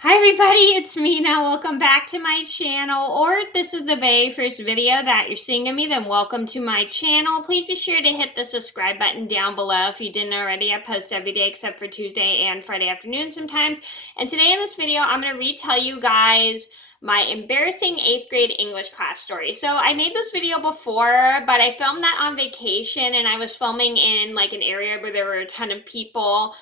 Hi everybody, it's Mena. Welcome back to my channel, or if this is the very first video that you're seeing of me, then welcome to my channel. Please be sure to hit the subscribe button down below if you didn't already. I post every day except for Tuesday and Friday afternoon sometimes. And today in this video, I'm going to retell you guys my embarrassing 8th grade English class story. So I made this video before, but I filmed that on vacation, and I was filming in like an area where there were a ton of people,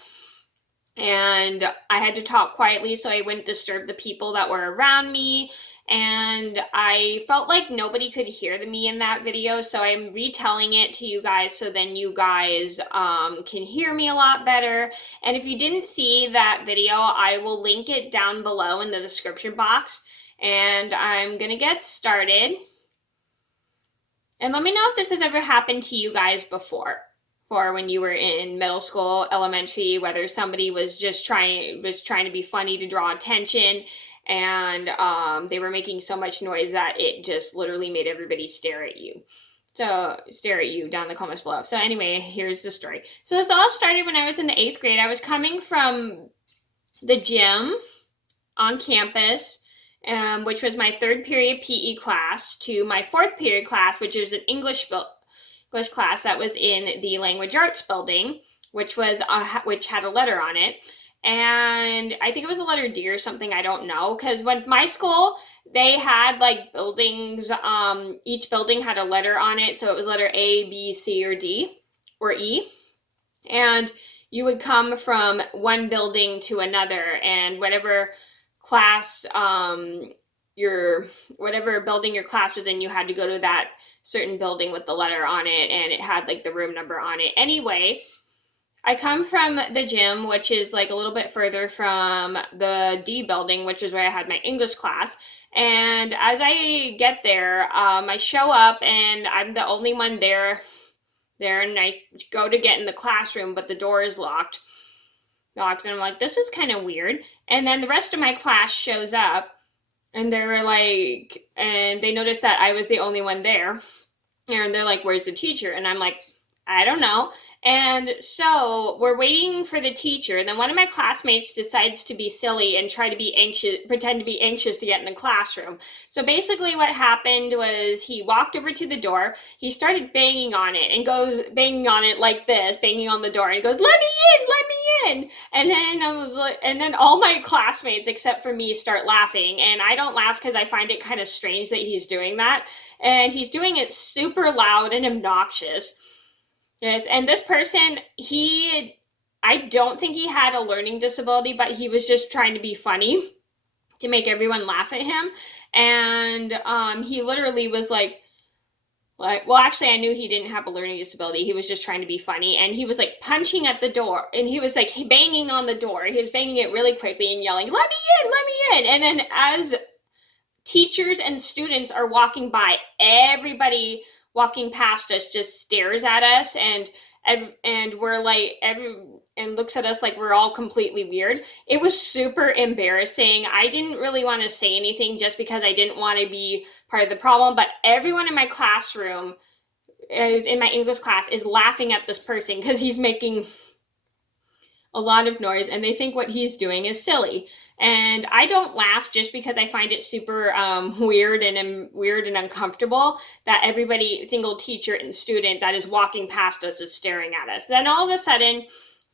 and I had to talk quietly so I wouldn't disturb the people that were around me. And I felt like nobody could hear me in that video, so I'm retelling it to you guys so then you guys can hear me a lot better. And if you didn't see that video, I will link it down below in the description box. And I'm gonna get started. And let me know if this has ever happened to you guys before, or when you were in middle school, elementary, whether somebody was just trying to be funny to draw attention, and they were making so much noise that it just literally made everybody stare at you. So stare at you down in the comments below. So anyway, here's the story. So this all started when I was in the 8th grade. I was coming from the gym on campus, which was my 3rd period PE class, to my 4th period class, which is an English class that was in the language arts building, which had a letter on it. And I think it was a letter D or something, I don't know, because when my school, they had like buildings, each building had a letter on it, so it was letter A, B, C, or D, or E. And you would come from one building to another, and whatever class whatever building your class was in, you had to go to that certain building with the letter on it, and it had like the room number on it. Anyway, I come from the gym, which is like a little bit further from the D building, which is where I had my English class. And as I get there, I show up and I'm the only one there, and I go to get in the classroom, but the door is locked, and I'm like, this is kind of weird. And then the rest of my class shows up, and they were like, and they noticed that I was the only one there, and they're like, where's the teacher? And I'm like, I don't know. And so we're waiting for the teacher. And then one of my classmates decides to be silly and try to be anxious, pretend to be anxious to get in the classroom. So basically what happened was he walked over to the door. He started banging on it and goes banging on it like this, banging on the door. And he goes, let me in, let me in. And then I was like, and then all my classmates except for me start laughing. And I don't laugh because I find it kind of strange that he's doing that. And he's doing it super loud and obnoxious. Yes, and this person, I don't think he had a learning disability, but he was just trying to be funny to make everyone laugh at him. And he literally was like, well, actually, I knew he didn't have a learning disability. He was just trying to be funny. And he was like punching at the door, and he was like banging on the door. He was banging it really quickly and yelling, let me in, let me in. And then as teachers and students are walking by, everybody walking past us just stares at us, and we're like, and looks at us like we're all completely weird. It was super embarrassing. I didn't really want to say anything just because I didn't want to be part of the problem, but everyone in my classroom, is in my English class, is laughing at this person because he's making a lot of noise, and they think what he's doing is silly. And I don't laugh just because I find it super weird and uncomfortable that everybody, single teacher and student that is walking past us, is staring at us. Then all of a sudden,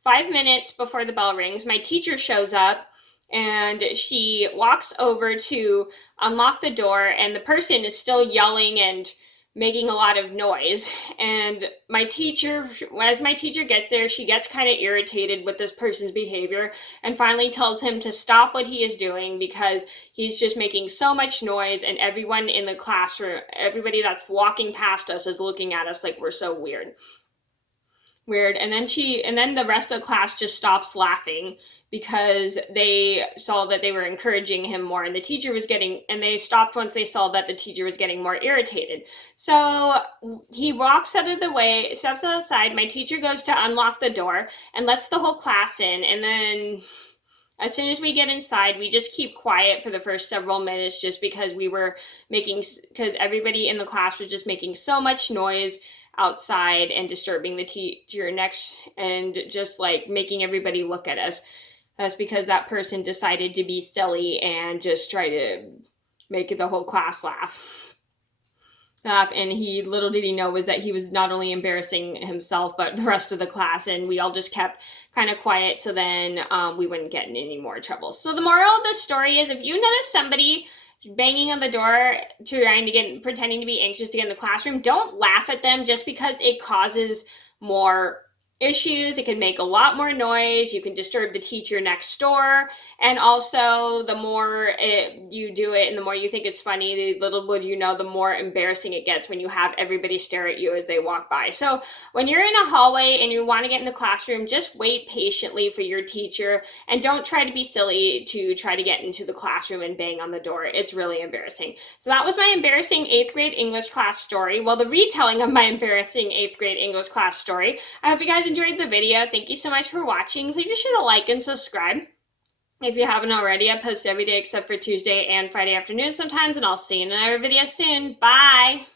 5 minutes before the bell rings, my teacher shows up, and she walks over to unlock the door, and the person is still yelling and making a lot of noise. And as my teacher gets there, she gets kind of irritated with this person's behavior and finally tells him to stop what he is doing because he's just making so much noise, and everyone in the classroom, everybody that's walking past us, is looking at us like we're so weird. And then the rest of the class just stops laughing because they saw that they were encouraging him more, and they stopped once they saw that the teacher was getting more irritated. So he walks out of the way, steps outside. My teacher goes to unlock the door and lets the whole class in, and then as soon as we get inside, we just keep quiet for the first several minutes just because because everybody in the class was just making so much noise outside and disturbing the teacher next, and just like making everybody look at us. That's because that person decided to be silly and just try to make the whole class laugh. And he, little did he know, was that he was not only embarrassing himself but the rest of the class, and we all just kept kind of quiet so then we wouldn't get in any more trouble. So the moral of the story is, if you notice somebody banging on the door pretending to be anxious to get in the classroom, don't laugh at them just because it causes more issues. It can make a lot more noise. You can disturb the teacher next door. And also, the more you do it and the more you think it's funny, the little would you know, the more embarrassing it gets when you have everybody stare at you as they walk by. So when you're in a hallway and you want to get in the classroom, just wait patiently for your teacher and don't try to be silly to try to get into the classroom and bang on the door. It's really embarrassing. So that was my embarrassing 8th grade English class story. Well, the retelling of my embarrassing 8th grade English class story. I hope you guys enjoyed the video. Thank you so much for watching. Please be sure to like and subscribe if you haven't already. I post every day except for Tuesday and Friday afternoon sometimes, and I'll see you in another video soon. Bye!